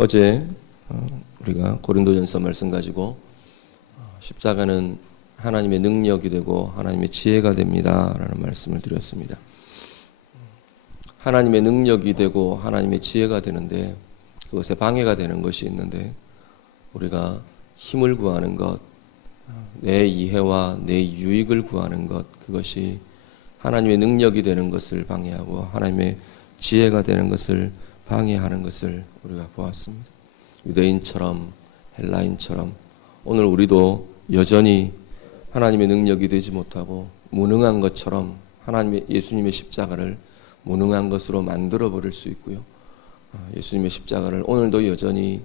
어제 우리가 고린도전서 말씀 가지고 십자가는 하나님의 능력이 되고 하나님의 지혜가 됩니다라는 말씀을 드렸습니다. 하나님의 능력이 되고 하나님의 지혜가 되는데 그것에 방해가 되는 것이 있는데 우리가 힘을 구하는 것, 내 이해와 내 유익을 구하는 것, 그것이 하나님의 능력이 되는 것을 방해하고 하나님의 지혜가 되는 것을 방해하는 것을 우리가 보았습니다. 유대인처럼 헬라인처럼 오늘 우리도 여전히 하나님의 능력이 되지 못하고 무능한 것처럼 하나님의 예수님의 십자가를 무능한 것으로 만들어 버릴 수 있고요. 예수님의 십자가를 오늘도 여전히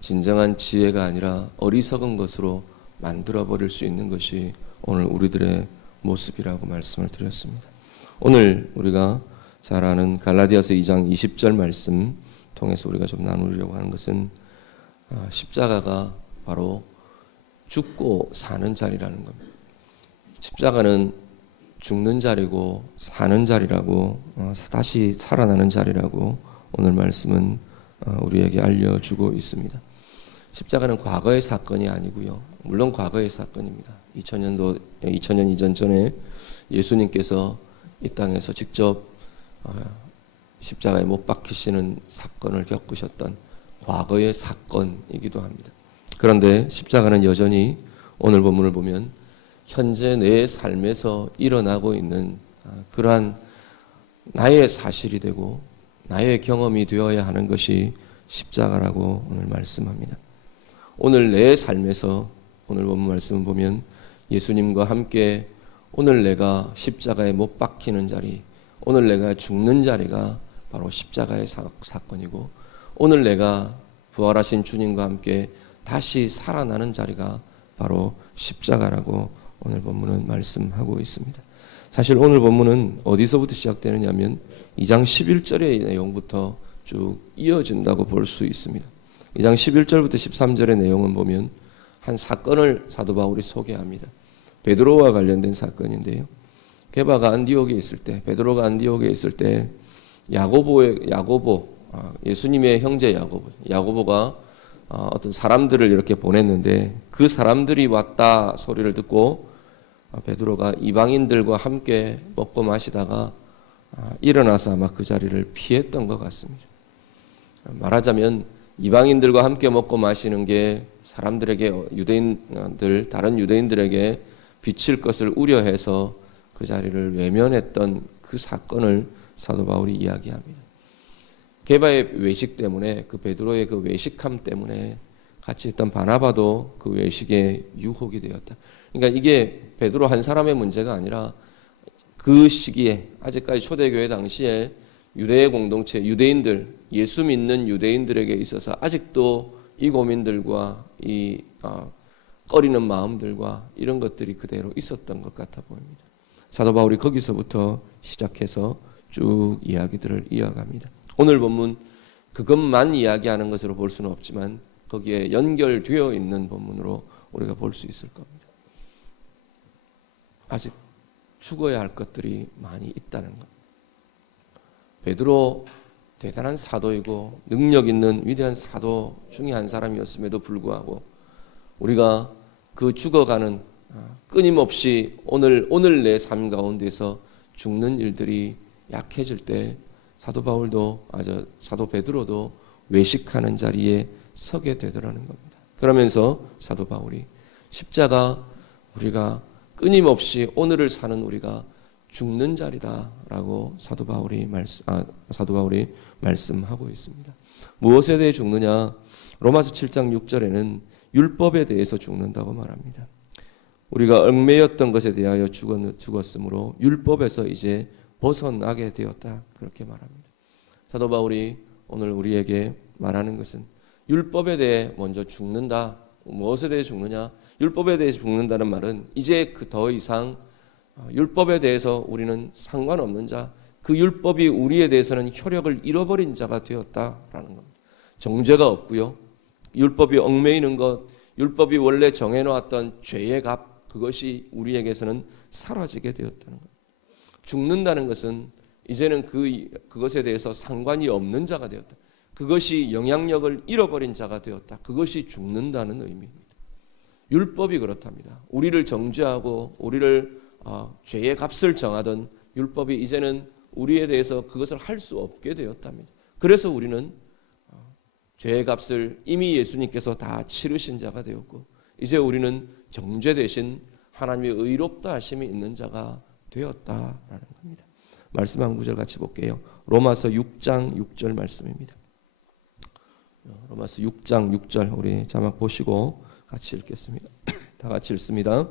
진정한 지혜가 아니라 어리석은 것으로 만들어 버릴 수 있는 것이 오늘 우리들의 모습이라고 말씀을 드렸습니다. 오늘 우리가 잘 아는 갈라디아서 2장 20절 말씀 통해서 우리가 좀 나누려고 하는 것은 십자가가 바로 죽고 사는 자리라는 겁니다. 십자가는 죽는 자리고 사는 자리라고 다시 살아나는 자리라고 오늘 말씀은 우리에게 알려주고 있습니다. 십자가는 과거의 사건이 아니고요. 물론 과거의 사건입니다. 2000년 이전 전에 예수님께서 이 땅에서 직접 십자가에 못 박히시는 사건을 겪으셨던 과거의 사건이기도 합니다. 그런데 십자가는 여전히 오늘 본문을 보면 현재 내 삶에서 일어나고 있는 그러한 나의 사실이 되고 나의 경험이 되어야 하는 것이 십자가라고 오늘 말씀합니다. 오늘 내 삶에서 오늘 본문 말씀을 보면 예수님과 함께 오늘 내가 십자가에 못 박히는 자리, 오늘 내가 죽는 자리가 바로 십자가의 사건이고 오늘 내가 부활하신 주님과 함께 다시 살아나는 자리가 바로 십자가라고 오늘 본문은 말씀하고 있습니다. 사실 오늘 본문은 어디서부터 시작되느냐면 2장 11절의 내용부터 쭉 이어진다고 볼 수 있습니다. 2장 11절부터 13절의 내용은 보면 한 사건을 사도 바울이 소개합니다. 베드로와 관련된 사건인데요. 게바가 안디옥에 있을 때, 베드로가 안디옥에 있을 때 야고보, 예수님의 형제 야고보가 어떤 사람들을 이렇게 보냈는데 그 사람들이 왔다 소리를 듣고 베드로가 이방인들과 함께 먹고 마시다가 일어나서 아마 그 자리를 피했던 것 같습니다. 말하자면 이방인들과 함께 먹고 마시는 게 사람들에게 다른 유대인들에게 비칠 것을 우려해서 그 자리를 외면했던 그 사건을 사도 바울이 이야기합니다. 게바의 외식 때문에 그 베드로의 그 외식함 때문에 같이 있던 바나바도 그 외식에 유혹이 되었다. 그러니까 이게 베드로 한 사람의 문제가 아니라 그 시기에 아직까지 초대교회 당시에 유대의 공동체, 유대인들, 예수 믿는 유대인들에게 있어서 아직도 이 고민들과 이 꺼리는 마음들과 이런 것들이 그대로 있었던 것 같아 보입니다. 사도 바울이 거기서부터 시작해서 쭉 이야기들을 이어갑니다. 오늘 본문 그것만 이야기하는 것으로 볼 수는 없지만 거기에 연결되어 있는 본문으로 우리가 볼 수 있을 겁니다. 아직 죽어야 할 것들이 많이 있다는 것. 베드로 대단한 사도이고 능력 있는 위대한 사도 중에 한 사람이었음에도 불구하고 우리가 그 죽어가는 끊임없이 오늘 내 삶 가운데서 죽는 일들이 약해질 때 사도 베드로도 외식하는 자리에 서게 되더라는 겁니다. 그러면서 사도 바울이 십자가 우리가 끊임없이 오늘을 사는 우리가 죽는 자리다라고 사도 바울이 말씀하고 있습니다. 무엇에 대해 죽느냐? 로마서 7장 6절에는 율법에 대해서 죽는다고 말합니다. 우리가 얽매였던 것에 대하여 죽었으므로 율법에서 이제 벗어나게 되었다. 그렇게 말합니다. 사도 바울이 오늘 우리에게 말하는 것은 율법에 대해 먼저 죽는다. 무엇에 대해 죽느냐? 율법에 대해 죽는다는 말은 이제 더 이상 율법에 대해서 우리는 상관없는 자, 그 율법이 우리에 대해서는 효력을 잃어버린 자가 되었다라는 겁니다. 정죄가 없고요. 율법이 얽매이는 것, 율법이 원래 정해놓았던 죄의 값, 그것이 우리에게서는 사라지게 되었다는 것. 죽는다는 것은 이제는 그것에 대해서 상관이 없는 자가 되었다. 그것이 영향력을 잃어버린 자가 되었다. 그것이 죽는다는 의미입니다. 율법이 그렇답니다. 우리를 정죄하고 우리를 죄의 값을 정하던 율법이 이제는 우리에 대해서 그것을 할 수 없게 되었답니다. 그래서 우리는 죄의 값을 이미 예수님께서 다 치르신 자가 되었고 이제 우리는 정죄 대신 하나님의 의롭다 하심이 있는 자가 되었다라는 겁니다. 말씀 한 구절 같이 볼게요. 로마서 6장 6절 말씀입니다. 로마서 6장 6절 우리 자막 보시고 같이 읽겠습니다. 다 같이 읽습니다.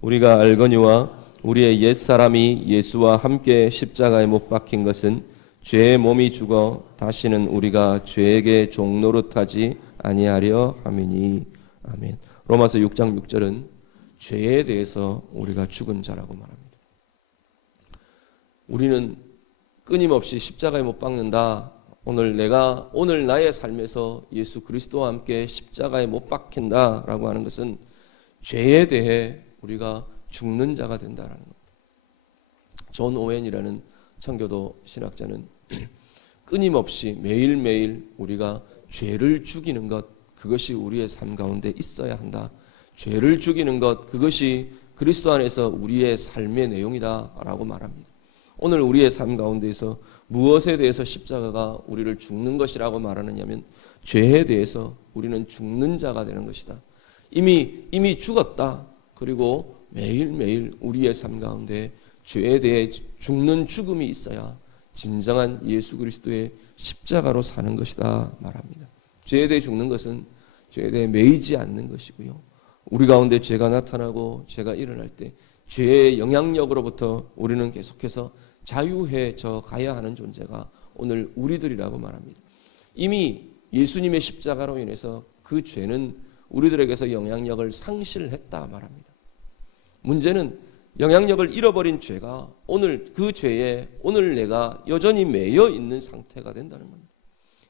우리가 알거니와 우리의 옛사람이 예수와 함께 십자가에 못 박힌 것은 죄의 몸이 죽어 다시는 우리가 죄에게 종노릇하지 아니하려 함이니. 아멘. 로마서 6장 6절은 죄에 대해서 우리가 죽은 자라고 말합니다. 우리는 끊임없이 십자가에 못 박는다. 오늘 나의 삶에서 예수 그리스도와 함께 십자가에 못 박힌다라고 하는 것은 죄에 대해 우리가 죽는 자가 된다라는 겁니다. 존 오웬이라는 청교도 신학자는 끊임없이 매일매일 우리가 죄를 죽이는 것, 그것이 우리의 삶 가운데 있어야 한다. 죄를 죽이는 것, 그것이 그리스도 안에서 우리의 삶의 내용이다라고 말합니다. 오늘 우리의 삶 가운데에서 무엇에 대해서 십자가가 우리를 죽는 것이라고 말하느냐면 죄에 대해서 우리는 죽는 자가 되는 것이다. 이미 죽었다. 그리고 매일매일 우리의 삶 가운데 죄에 대해 죽는 죽음이 있어야 진정한 예수 그리스도의 십자가로 사는 것이다 말합니다. 죄에 대해 죽는 것은 죄에 대해 매이지 않는 것이고요. 우리 가운데 죄가 나타나고 죄가 일어날 때 죄의 영향력으로부터 우리는 계속해서 자유해져 가야 하는 존재가 오늘 우리들이라고 말합니다. 이미 예수님의 십자가로 인해서 그 죄는 우리들에게서 영향력을 상실했다 말합니다. 문제는 영향력을 잃어버린 죄가 오늘 그 죄에 오늘 내가 여전히 매여 있는 상태가 된다는 겁니다.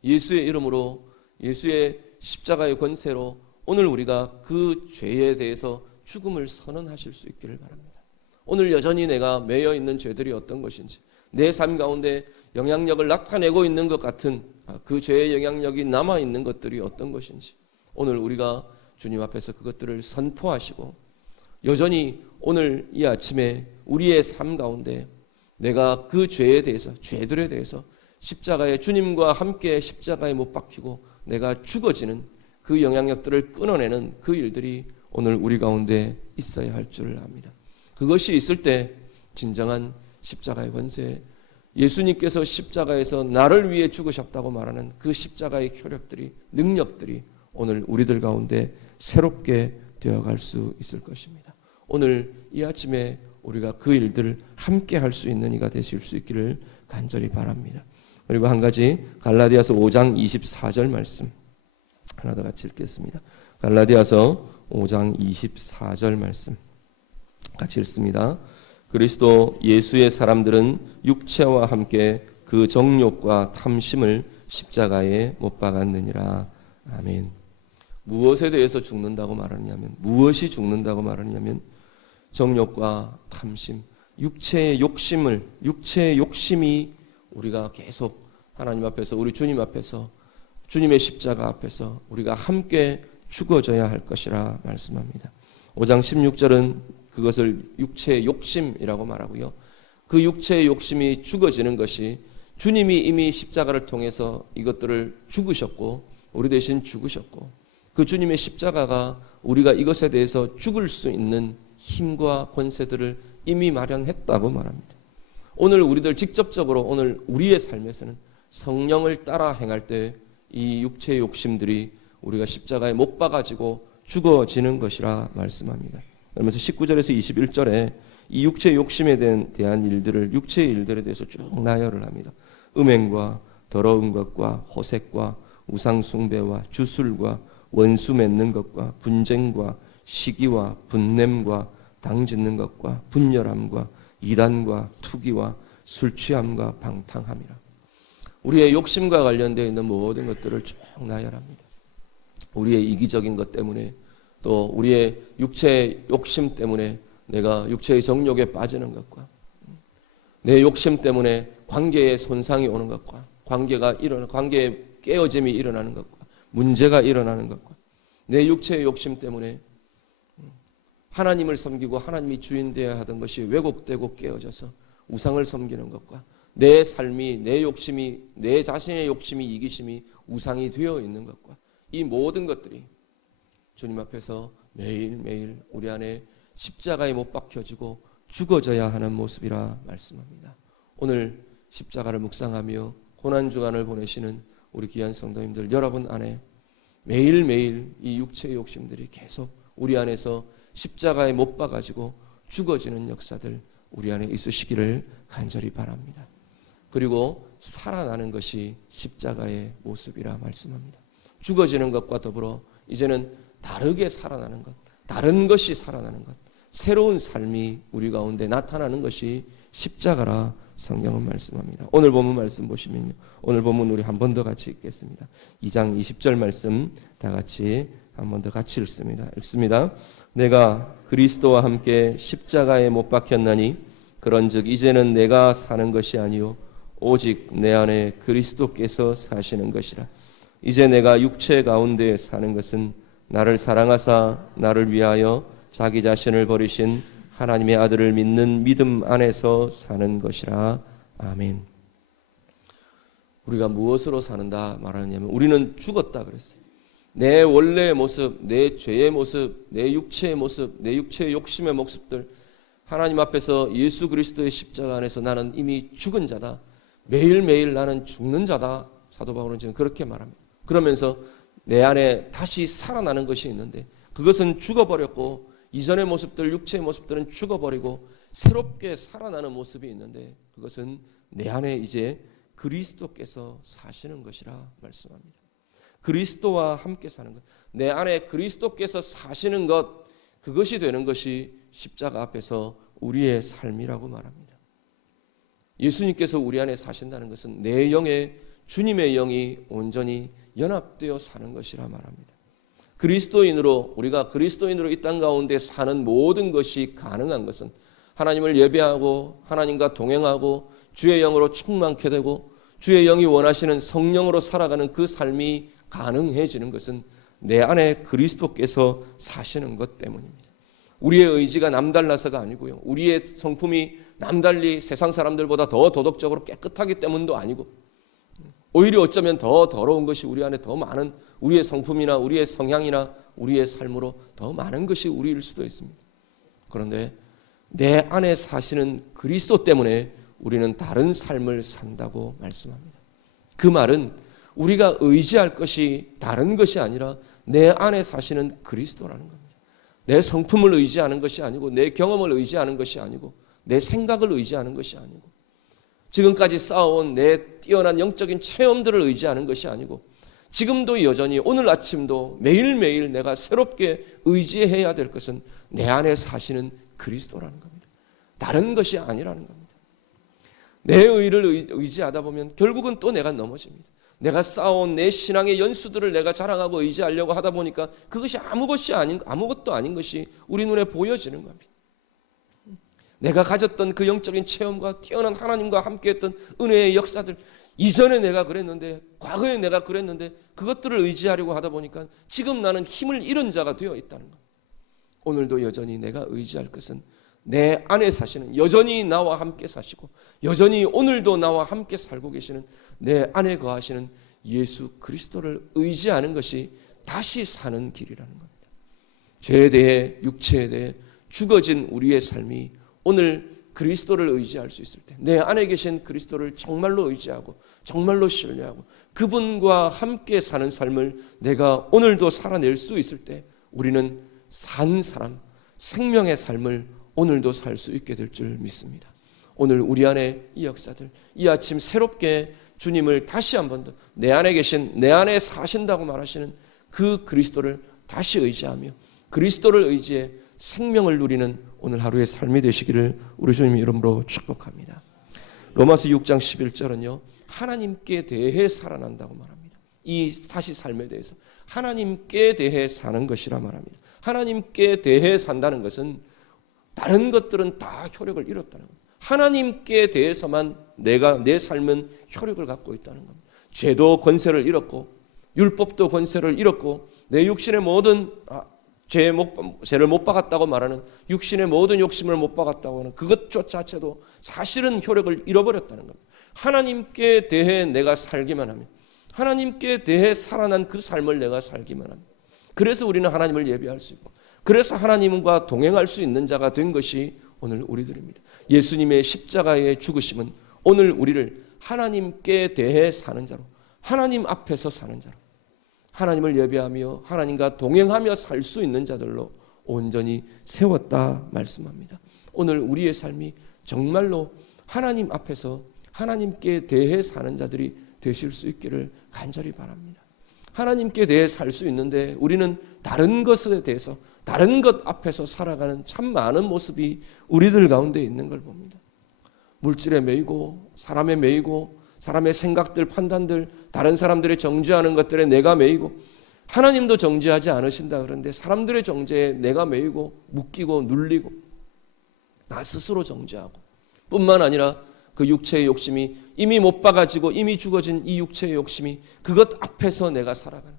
예수의 이름으로 예수의 십자가의 권세로 오늘 우리가 그 죄에 대해서 죽음을 선언하실 수 있기를 바랍니다. 오늘 여전히 내가 매여 있는 죄들이 어떤 것인지, 내 삶 가운데 영향력을 나타내고 있는 것 같은 그 죄의 영향력이 남아 있는 것들이 어떤 것인지, 오늘 우리가 주님 앞에서 그것들을 선포하시고 여전히 오늘 이 아침에 우리의 삶 가운데 내가 그 죄에 대해서, 죄들에 대해서 십자가에 주님과 함께 십자가에 못 박히고 내가 죽어지는 그 영향력들을 끊어내는 그 일들이 오늘 우리 가운데 있어야 할 줄 압니다. 그것이 있을 때 진정한 십자가의 권세, 예수님께서 십자가에서 나를 위해 죽으셨다고 말하는 그 십자가의 효력들이, 능력들이 오늘 우리들 가운데 새롭게 되어갈 수 있을 것입니다. 오늘 이 아침에 우리가 그 일들을 함께 할 수 있는 이가 되실 수 있기를 간절히 바랍니다. 그리고 한 가지 갈라디아서 5장 24절 말씀 하나 더 같이 읽겠습니다. 갈라디아서 5장 24절 말씀 같이 읽습니다. 그리스도 예수의 사람들은 육체와 함께 그 정욕과 탐심을 십자가에 못 박았느니라. 아멘. 무엇에 대해서 죽는다고 말하느냐면, 무엇이 죽는다고 말하느냐면 정욕과 탐심, 육체의 욕심이 우리가 계속 하나님 앞에서, 우리 주님 앞에서, 주님의 십자가 앞에서 우리가 함께 죽어져야 할 것이라 말씀합니다. 5장 16절은 그것을 육체의 욕심이라고 말하고요. 그 육체의 욕심이 죽어지는 것이 주님이 이미 십자가를 통해서 이것들을 죽으셨고 우리 대신 죽으셨고 그 주님의 십자가가 우리가 이것에 대해서 죽을 수 있는 힘과 권세들을 이미 마련했다고 말합니다. 오늘 우리들 직접적으로 오늘 우리의 삶에서는 성령을 따라 행할 때 이 육체의 욕심들이 우리가 십자가에 못 박아지고 죽어지는 것이라 말씀합니다. 그러면서 19절에서 21절에 이 육체의 욕심에 대한 일들을, 육체의 일들에 대해서 쭉 나열을 합니다. 음행과 더러운 것과 호색과 우상숭배와 주술과 원수 맺는 것과 분쟁과 시기와 분냄과 당짓는 것과 분열함과 이단과 투기와 술취함과 방탕함이라. 우리의 욕심과 관련되어 있는 모든 것들을 쭉 나열합니다. 우리의 이기적인 것 때문에, 또 우리의 육체의 욕심 때문에 내가 육체의 정욕에 빠지는 것과, 내 욕심 때문에 관계에 손상이 오는 것과, 관계에 깨어짐이 일어나는 것과 문제가 일어나는 것과 내 육체의 욕심 때문에 하나님을 섬기고 하나님이 주인 되어야 하던 것이 왜곡되고 깨어져서 우상을 섬기는 것과 내 삶이 내 욕심이 내 자신의 욕심이 이기심이 우상이 되어 있는 것과 이 모든 것들이 주님 앞에서 매일매일 우리 안에 십자가에 못 박혀지고 죽어져야 하는 모습이라 말씀합니다. 오늘 십자가를 묵상하며 고난주간을 보내시는 우리 귀한 성도님들 여러분 안에 매일매일 이 육체의 욕심들이 계속 우리 안에서 십자가에 못 박아지고 죽어지는 역사들 우리 안에 있으시기를 간절히 바랍니다. 그리고 살아나는 것이 십자가의 모습이라 말씀합니다. 죽어지는 것과 더불어 이제는 다르게 살아나는 것, 다른 것이 살아나는 것, 새로운 삶이 우리 가운데 나타나는 것이 십자가라 성경은 말씀합니다. 오늘 본문 말씀 보시면요. 오늘 본문 우리 한 번 더 같이 읽겠습니다. 2장 20절 말씀 다 같이 한 번 더 같이 읽습니다. 내가 그리스도와 함께 십자가에 못 박혔나니 그런즉 이제는 내가 사는 것이 아니요 오직 내 안에 그리스도께서 사시는 것이라. 이제 내가 육체 가운데 사는 것은 나를 사랑하사 나를 위하여 자기 자신을 버리신 하나님의 아들을 믿는 믿음 안에서 사는 것이라. 아멘. 우리가 무엇으로 사는다 말하냐면 우리는 죽었다 그랬어요. 내 원래의 모습, 내 죄의 모습, 내 육체의 모습, 내 육체의 욕심의 모습들 하나님 앞에서 예수 그리스도의 십자가 안에서 나는 이미 죽은 자다. 매일매일 나는 죽는 자다. 사도 바울은 지금 그렇게 말합니다. 그러면서 내 안에 다시 살아나는 것이 있는데 그것은 죽어버렸고 이전의 모습들, 육체의 모습들은 죽어버리고 새롭게 살아나는 모습이 있는데 그것은 내 안에 이제 그리스도께서 사시는 것이라 말씀합니다. 그리스도와 함께 사는 것, 내 안에 그리스도께서 사시는 것, 그것이 되는 것이 십자가 앞에서 우리의 삶이라고 말합니다. 예수님께서 우리 안에 사신다는 것은 내 영에 주님의 영이 온전히 연합되어 사는 것이라 말합니다. 그리스도인으로 우리가 그리스도인으로 이 땅 가운데 사는 모든 것이 가능한 것은 하나님을 예배하고 하나님과 동행하고 주의 영으로 충만케 되고 주의 영이 원하시는 성령으로 살아가는 그 삶이 가능해지는 것은 내 안에 그리스도께서 사시는 것 때문입니다. 우리의 의지가 남달라서가 아니고요. 우리의 성품이 남달리 세상 사람들보다 더 도덕적으로 깨끗하기 때문도 아니고 오히려 어쩌면 더 더러운 것이 우리 안에 더 많은 우리의 성품이나 우리의 성향이나 우리의 삶으로 더 많은 것이 우리일 수도 있습니다. 그런데 내 안에 사시는 그리스도 때문에 우리는 다른 삶을 산다고 말씀합니다. 그 말은 우리가 의지할 것이 다른 것이 아니라 내 안에 사시는 그리스도라는 겁니다. 내 성품을 의지하는 것이 아니고 내 경험을 의지하는 것이 아니고 내 생각을 의지하는 것이 아니고 지금까지 쌓아온 내 뛰어난 영적인 체험들을 의지하는 것이 아니고 지금도 여전히 오늘 아침도 매일매일 내가 새롭게 의지해야 될 것은 내 안에 사시는 그리스도라는 겁니다. 다른 것이 아니라는 겁니다. 내 의를 의지하다 보면 결국은 또 내가 넘어집니다. 내가 쌓아온 내 신앙의 연수들을 내가 자랑하고 의지하려고 하다 보니까 그것이 아무것도 아닌 것이 우리 눈에 보여지는 겁니다. 내가 가졌던 그 영적인 체험과 뛰어난 하나님과 함께했던 은혜의 역사들, 이전에 내가 그랬는데, 과거에 내가 그랬는데 그것들을 의지하려고 하다 보니까 지금 나는 힘을 잃은 자가 되어 있다는 것. 오늘도 여전히 내가 의지할 것은 내 안에 사시는, 여전히 나와 함께 사시고 여전히 오늘도 나와 함께 살고 계시는 내 안에 거하시는 예수 그리스도를 의지하는 것이 다시 사는 길이라는 겁니다. 죄에 대해, 육체에 대해 죽어진 우리의 삶이 오늘 그리스도를 의지할 수 있을 때, 내 안에 계신 그리스도를 정말로 의지하고 정말로 신뢰하고 그분과 함께 사는 삶을 내가 오늘도 살아낼 수 있을 때 우리는 산 사람, 생명의 삶을 오늘도 살 수 있게 될 줄 믿습니다. 오늘 우리 안에 이 역사들, 이 아침 새롭게 주님을 다시 한 번 더 내 안에 계신, 내 안에 사신다고 말하시는 그 그리스도를 다시 의지하며 그리스도를 의지해 생명을 누리는 오늘 하루의 삶이 되시기를 우리 주님 이름으로 축복합니다. 로마서 6장 11절은요, 하나님께 대해 살아난다고 말합니다. 이 다시 삶에 대해서 하나님께 대해 사는 것이라 말합니다. 하나님께 대해 산다는 것은 다른 것들은 다 효력을 잃었다는 겁니다. 하나님께 대해서만 내 삶은 효력을 갖고 있다는 겁니다. 죄도 권세를 잃었고 율법도 권세를 잃었고 내 육신의 모든 죄를 못 박았다고 말하는 육신의 모든 욕심을 못 박았다고 하는 그것 자체도 사실은 효력을 잃어버렸다는 겁니다. 하나님께 대해 내가 살기만 하면, 하나님께 대해 살아난 그 삶을 내가 살기만 하면, 그래서 우리는 하나님을 예배할 수 있고, 그래서 하나님과 동행할 수 있는 자가 된 것이 오늘 우리들입니다. 예수님의 십자가의 죽으심은 오늘 우리를 하나님께 대해 사는 자로, 하나님 앞에서 사는 자로, 하나님을 예배하며 하나님과 동행하며 살 수 있는 자들로 온전히 세웠다 말씀합니다. 오늘 우리의 삶이 정말로 하나님 앞에서 하나님께 대해 사는 자들이 되실 수 있기를 간절히 바랍니다. 하나님께 대해 살 수 있는데 우리는 다른 것에 대해서, 다른 것 앞에서 살아가는 참 많은 모습이 우리들 가운데 있는 걸 봅니다. 물질에 매이고 사람에 매이고 사람의 생각들, 판단들, 다른 사람들의 정죄하는 것들에 내가 매이고, 하나님도 정죄하지 않으신다 그런데 사람들의 정죄에 내가 매이고 묶이고 눌리고 나 스스로 정죄하고, 뿐만 아니라 그 육체의 욕심이 이미 못 박아지고 이미 죽어진 이 육체의 욕심이 그것 앞에서 내가 살아가는,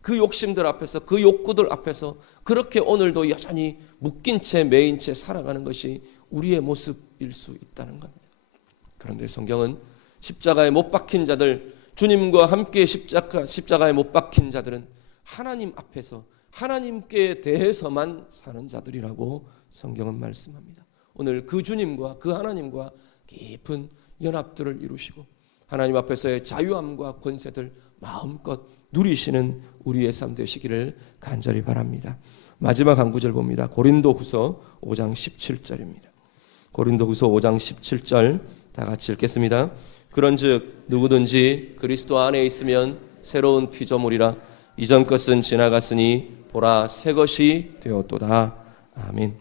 그 욕심들 앞에서, 그 욕구들 앞에서 그렇게 오늘도 여전히 묶인 채 매인 채 살아가는 것이 우리의 모습일 수 있다는 겁니다. 그런데 성경은 십자가에 못 박힌 자들, 주님과 함께 십자가에 못 박힌 자들은 하나님 앞에서 하나님께 대해서만 사는 자들이라고 성경은 말씀합니다. 오늘 그 주님과 그 하나님과 깊은 연합들을 이루시고 하나님 앞에서의 자유함과 권세들 마음껏 누리시는 우리의 삶 되시기를 간절히 바랍니다. 마지막 한 구절 봅니다. 고린도후서 5장 17절입니다. 고린도후서 5장 17절 다 같이 읽겠습니다. 그런즉 누구든지 그리스도 안에 있으면 새로운 피조물이라, 이전 것은 지나갔으니 보라 새 것이 되었도다. 아멘.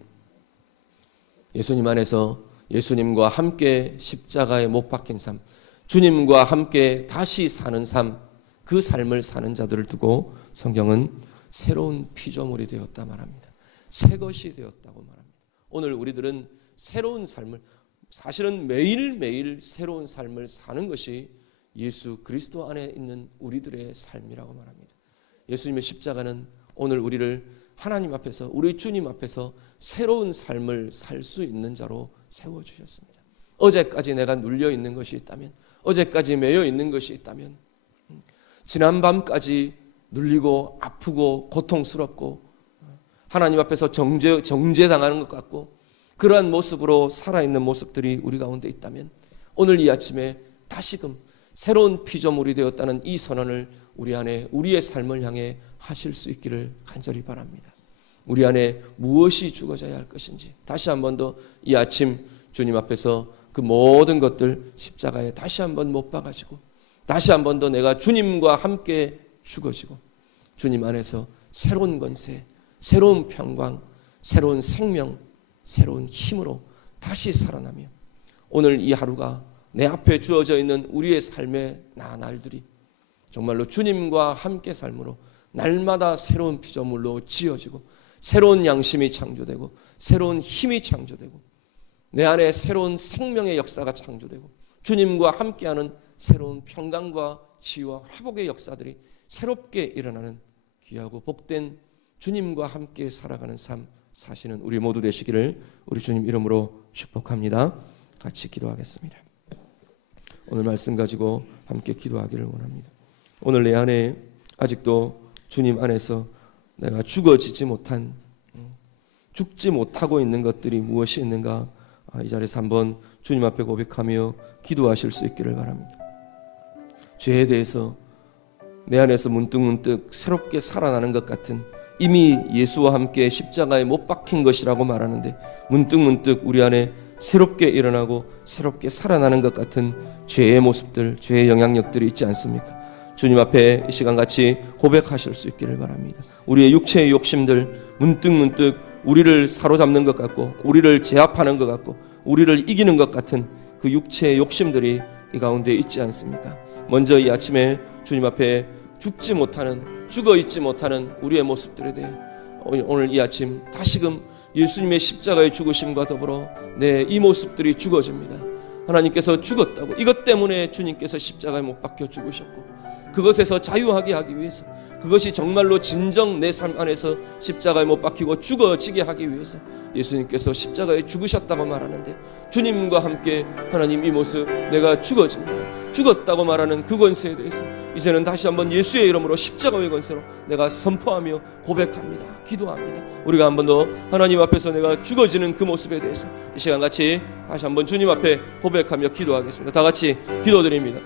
예수님 안에서 예수님과 함께 십자가에 못 박힌 삶, 주님과 함께 다시 사는 삶, 그 삶을 사는 자들을 두고 성경은 새로운 피조물이 되었다 말합니다. 새 것이 되었다고 말합니다. 오늘 우리들은 새로운 삶을, 사실은 매일매일 새로운 삶을 사는 것이 예수 그리스도 안에 있는 우리들의 삶이라고 말합니다. 예수님의 십자가는 오늘 우리를 하나님 앞에서, 우리 주님 앞에서 새로운 삶을 살 수 있는 자로 세워주셨습니다. 어제까지 내가 눌려 있는 것이 있다면, 어제까지 매여 있는 것이 있다면, 지난밤까지 눌리고 아프고 고통스럽고 하나님 앞에서 정죄당하는 것 같고 그러한 모습으로 살아있는 모습들이 우리 가운데 있다면 오늘 이 아침에 다시금 새로운 피조물이 되었다는 이 선언을 우리 안에, 우리의 삶을 향해 하실 수 있기를 간절히 바랍니다. 우리 안에 무엇이 죽어져야 할 것인지 다시 한 번 더 이 아침 주님 앞에서 그 모든 것들 십자가에 다시 한 번 못 박아지고 다시 한 번 더 내가 주님과 함께 죽어지고 주님 안에서 새로운 권세, 새로운 평강, 새로운 생명, 새로운 힘으로 다시 살아나며 오늘 이 하루가 내 앞에 주어져 있는 우리의 삶의 날들이 정말로 주님과 함께 삶으로 날마다 새로운 피조물로 지어지고 새로운 양심이 창조되고 새로운 힘이 창조되고 내 안에 새로운 생명의 역사가 창조되고 주님과 함께하는 새로운 평강과 치유와 회복의 역사들이 새롭게 일어나는 귀하고 복된 주님과 함께 살아가는 삶 사시는 우리 모두 되시기를 우리 주님 이름으로 축복합니다. 같이 기도하겠습니다. 오늘 말씀 가지고 함께 기도하기를 원합니다. 오늘 내 안에 아직도 주님 안에서 내가 죽지 못하고 있는 것들이 무엇이 있는가, 이 자리에서 한번 주님 앞에 고백하며 기도하실 수 있기를 바랍니다. 죄에 대해서 내 안에서 문득문득 새롭게 살아나는 것 같은, 이미 예수와 함께 십자가에 못 박힌 것이라고 말하는데 문득문득 우리 안에 새롭게 일어나고 새롭게 살아나는 것 같은 죄의 모습들, 죄의 영향력들이 있지 않습니까? 주님 앞에 이 시간 같이 고백하실 수 있기를 바랍니다. 우리의 육체의 욕심들 문득문득 우리를 사로잡는 것 같고 우리를 제압하는 것 같고 우리를 이기는 것 같은 그 육체의 욕심들이 이 가운데 있지 않습니까? 먼저 이 아침에 주님 앞에 죽어 있지 못하는 우리의 모습들에 대해 오늘 이 아침 다시금 예수님의 십자가의 죽으심과 더불어 이 모습들이 죽어집니다. 하나님께서 죽었다고, 이것 때문에 주님께서 십자가에 못 박혀 죽으셨고, 그것에서 자유하게 하기 위해서, 그것이 정말로 진정 내 삶 안에서 십자가에 못 박히고 죽어지게 하기 위해서 예수님께서 십자가에 죽으셨다고 말하는데, 주님과 함께 하나님 이 모습, 내가 죽었다고 말하는 그 권세에 대해서 이제는 다시 한번 예수의 이름으로 십자가의 권세로 내가 선포하며 고백합니다. 기도합니다. 우리가 한 번 더 하나님 앞에서 내가 죽어지는 그 모습에 대해서 이 시간 같이 다시 한번 주님 앞에 고백하며 기도하겠습니다. 다 같이 기도드립니다.